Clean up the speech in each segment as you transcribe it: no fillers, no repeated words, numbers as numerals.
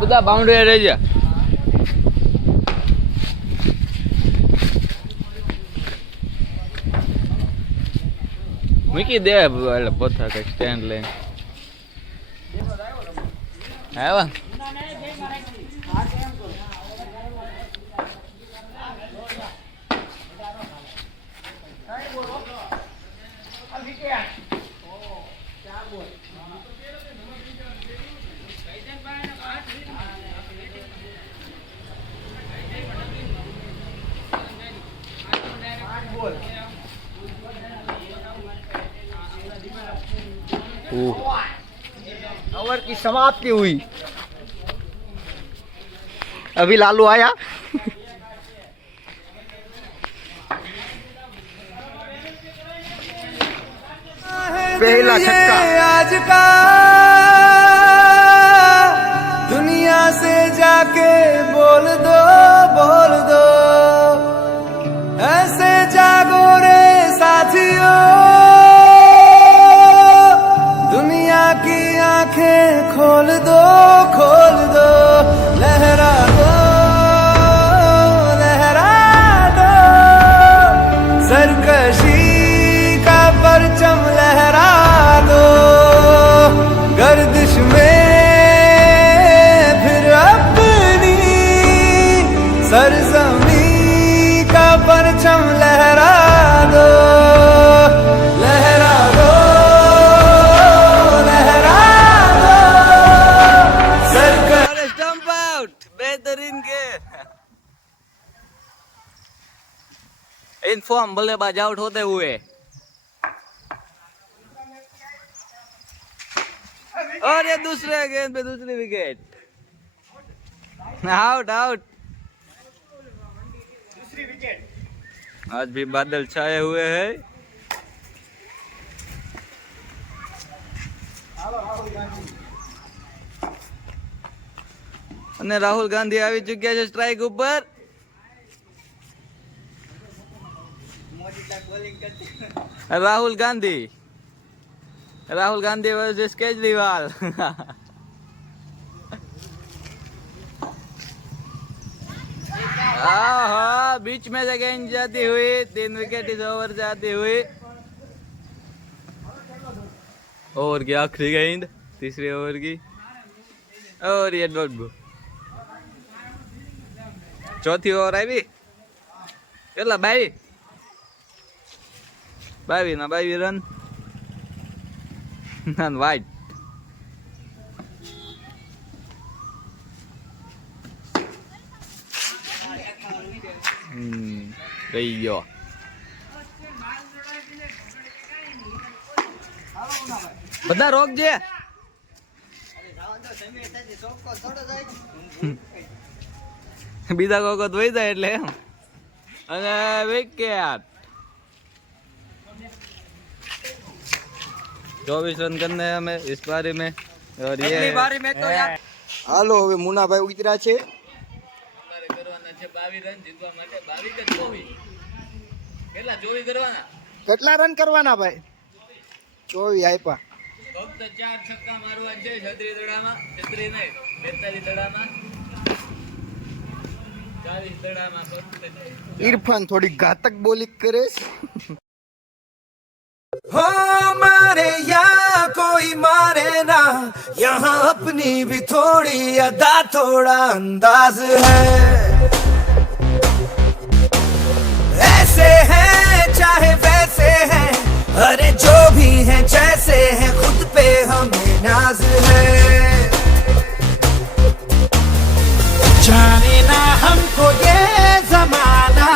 બધા બાઉન્ડ્રી રહી ગયા. મૂકી દે એટલે પથ્થર કઈ સ્ટેન્ડ લઈને આવ્યા. ओवर की समाप्ति हुई. अभी लालू आया. पहला छक्का आज का दुनिया से जाके बोल दो ऐसे जागो रे साथियों दुनिया की आंखें खोल दो लहरा दो सरकशी का परचम लहरा दो गर्दिश में फिर अपनी सरजमी का परचम लहरा दो इनफॉर्म बल्लेबाज आउट होते हुए. और ये दूसरे गेंद पे दूसरी विकेट. आउट दूसरी विकेट. आज भी बादल छाए हुए हैं. અને રાહુલ ગાંધી આવી ચુક્યા છે સ્ટ્રાઇક ઉપર. राहुल गांधी वर्सेस केजरीवाल. बीच में से गेंद जाती हुई 3 विकेट इस ओवर जाती हुई. ओवर की आखिरी गेंद तीसरे ओवर की और ये डॉट बॉल. चौथी ओवर आई કેટલા 22 ના 22 રન નન વાઇડ. ગઈ ગયો. બધા રોકજે. બીજા કોકો ધોઈ જાય એટલે એમ. અને વિકેટ 24 रन करने हैं हमें इस बारी में. और ये बारी में तो यार હાલો હવે મુનાભાઈ ઉતર્યા છે. કરવાના છે 22 રન જીતવા માટે. 22 કે 24? કેટલા 24 કરવાના? કેટલા રન કરવાના ભાઈ? 24 આપ્યા. ફક્ત 4 છક્કા મારવા છે. 36 દડામાં 36 નહીં 42 દડામાં 40 દડામાં ફક્ત. इरफान थोड़ी घातक बोलिंग करे. हो मारे या कोई मारे ना यहाँ अपनी भी थोड़ी अदा थोड़ा अंदाज है ऐसे हैं चाहे वैसे हैं अरे जो भी हैं जैसे हैं खुद पे हमें नाज है जाने ना हमको ये जमाना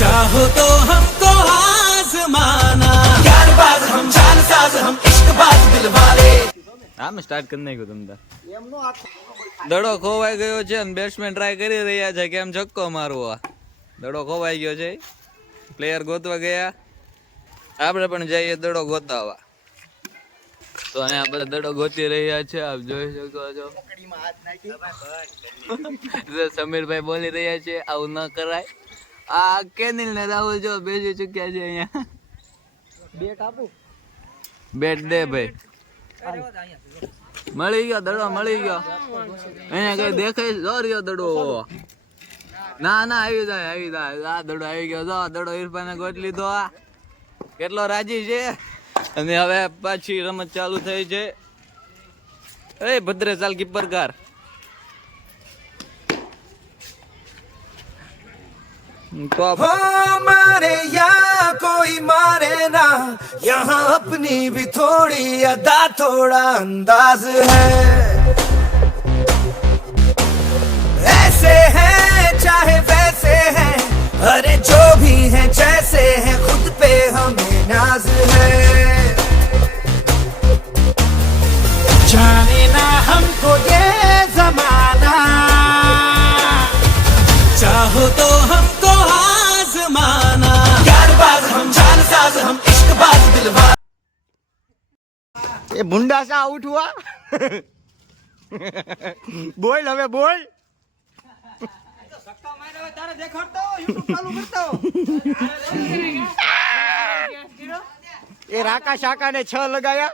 चाहो तो हमको आजमाना यार बाज हम जान साज हम इश्क बाज दिल वाले. આમ સ્ટાર્ટ કરી નાખ્યું તમને. દડો ખોવાઈ ગયો છે અને બેટ્સમેન ટ્રાય કરી રહ્યા છે કે એમ છક્કો મારવો. દડો ખોવાઈ ગયો છે. પ્લેયર ગોતવા ગયા. આપણે પણ જઈએ દડો ગોતાવા. તો અહીંયા બધા દડો ગોતી રહ્યા છે. આપ જોઈ શકો છો. સમીરભાઈ બોલી રહ્યા છે આવું ન કરાય. આ કેનિલ ને રાહુલ જો બેસી ચુક્યા છે અહીંયા. બેટ આપું. બેટ દે ભાઈ. મળી ગયો દડો, મળી ગયો. અહીંયા કઈ દેખાય જો રહ્યો દડો. ના ના આવી જાય, આવી જાય. આ દડો આવી ગયો. જો દડો ઇરફાને ગોત લીધો. આ કેટલો રાજી છે. અને હવે પાછી રમત ચાલુ થઈ છે. એ ભદ્રે ચાલ કીપર કાર. हो मारे या कोई मारे ना, यहाँ अपनी भी थोड़ी अदा थोड़ा अंदाज है. ऐसे हैं चाहे वैसे हैं, अरे जो भी हैं जैसे हैं, खुद पे हमें नाज है. जाने ना हमको ये जमाना, चाहो तो हमको आजमाना. यारबाज हम जानसाज हम इश्कबाज दिलबाज. એ ભૂંડા સા ઉઠવા બોલ હવે બોલ. એ રાકા શાકા ને 6 લગાયા.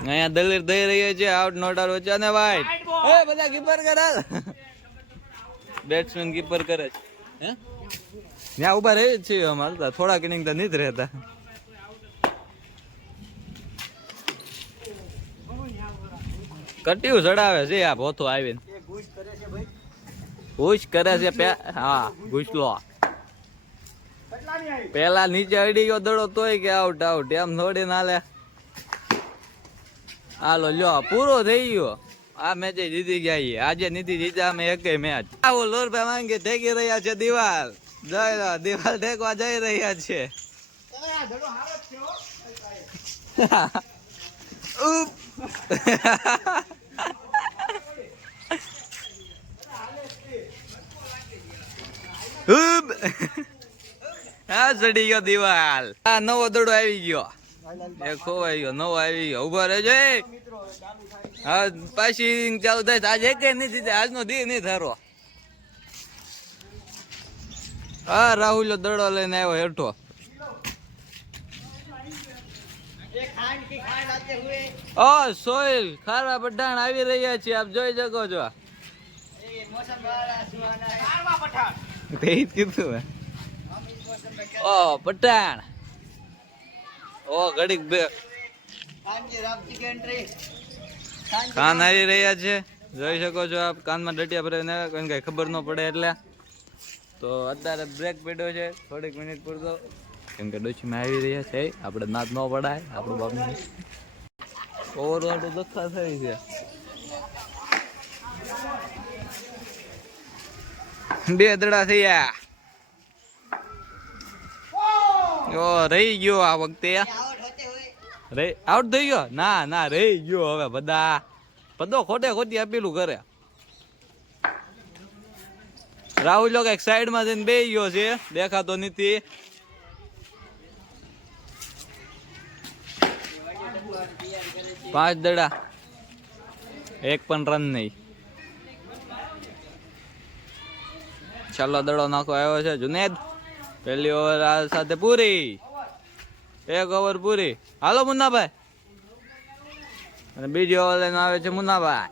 અહીંયા દલીર દઈ રહી છે. આઉટ નોટ આઉટ વચ્ચે અને વાઈટ. એ બધા કીપર કરે. બેટ્સમેન કીપર કરે છે. હે ત્યાં ઉભા રહી જ છીએ અમારે તો. થોડાક ઇનિંગ તો નહીં જ રહેતા. કટિયું ચડાવે છે આ ભોથો આવીને. ઘૂસ કરે છે. હા ઘૂસલો. પેલા નીચે અડી ગયો દડો તોય કે આઉટ આઉટ એમ થોડી ના લે. હાલો લ્યો પૂરો થઈ ગયો. આ મેચ જીતી ગયા. આજે નથી જીત્યા અમે એક મેચ. આવો લોરભાઈ માંગે ટેકી રહ્યા છે દિવાલ. જય દિવાલ ટેકવા જઈ રહ્યા છે. હા ચડી ગયો દિવાલ. આ નવો દડો આવી ગયો. એ ખોવાઈ ગયો. નવો આવી ગયો. ઉભા રહેજો. હા પાછી ચાલુ થાય. આજે એક નથી. આજનો દી નહીં થારો. હા રાહુલ દડો લઈને આવ્યો હેઠો. ઓ સોહિલ ખારા પઠાણ આવી રહ્યા છે. આપ જોઈ શકો છો. કીધું ઓ પઠાણ. ઓ ઘડીક બે કાન આવી રહ્યા છે. જોઈ શકો છો આપ. કાનમાં ડટિયા ભરાવીને આવ્યા. કઈ ખબર ન પડે એટલે. તો અત્યારે બ્રેક પડ્યો છે થોડીક મિનિટ પૂરતો. કેમ કે ડોશીમાં આવી રહ્યા છે. આપણે નાત ન પડાય. આપણું બાપનું ઓવર દખા થઈ છે. બે દડા થયા. ઓ રહી ગયો આ વખતે. આઉટ થઈ ગયો. ના ના રહી ગયો. હવે બધા ખોટે ખોટી આપેલું કરે. રાહુલ કઈક સાઈડ માં જઈને બેસી ગયો છે. દેખાતો નથી. પાંચ દડા એક પણ રન નહીં. છેલ્લો દડો નાખો આવ્યો છે જુનેદ. પહેલી ઓવર આ સાથે પૂરી. એક ઓવર પૂરી. હાલો મુન્નાભાઈ. અને બીજી ઓવર લઈને આવે છે મુન્નાભાઈ.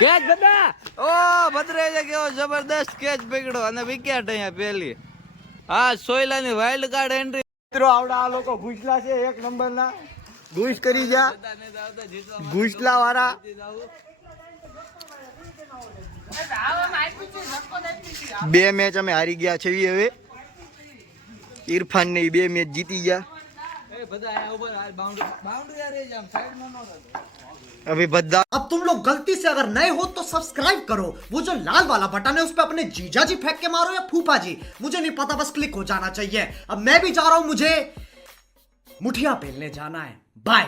કેચ બધા. ઓ ભદ્રેજે કેવો જબરદસ્ત કેચ પકડ્યો અને વિકેટ અહીંયા પેલી. હા સોયલાની વાઇલ્ડ કાર્ડ એન્ટ્રી. મિત્રો આવડા આ લોકો ઘૂસલા છે. 1 નંબરના ઘૂસ કરી જા. ઘૂસલા વાળા. બે મેચ અમે હારી ગયા છે. હવે ઇરફાન ને 2 મેચ જીતી ગયા. अभी बद्दा. अब तुम लोग गलती से अगर नए हो तो सब्सक्राइब करो. वो जो लाल वाला बटन है उस पर अपने जीजा जी फेंक के मारो या फूफा जी, मुझे नहीं पता, बस क्लिक हो जाना चाहिए. अब मैं भी जा रहा हूं. मुझे मुठिया पेलने जाना है. बाय.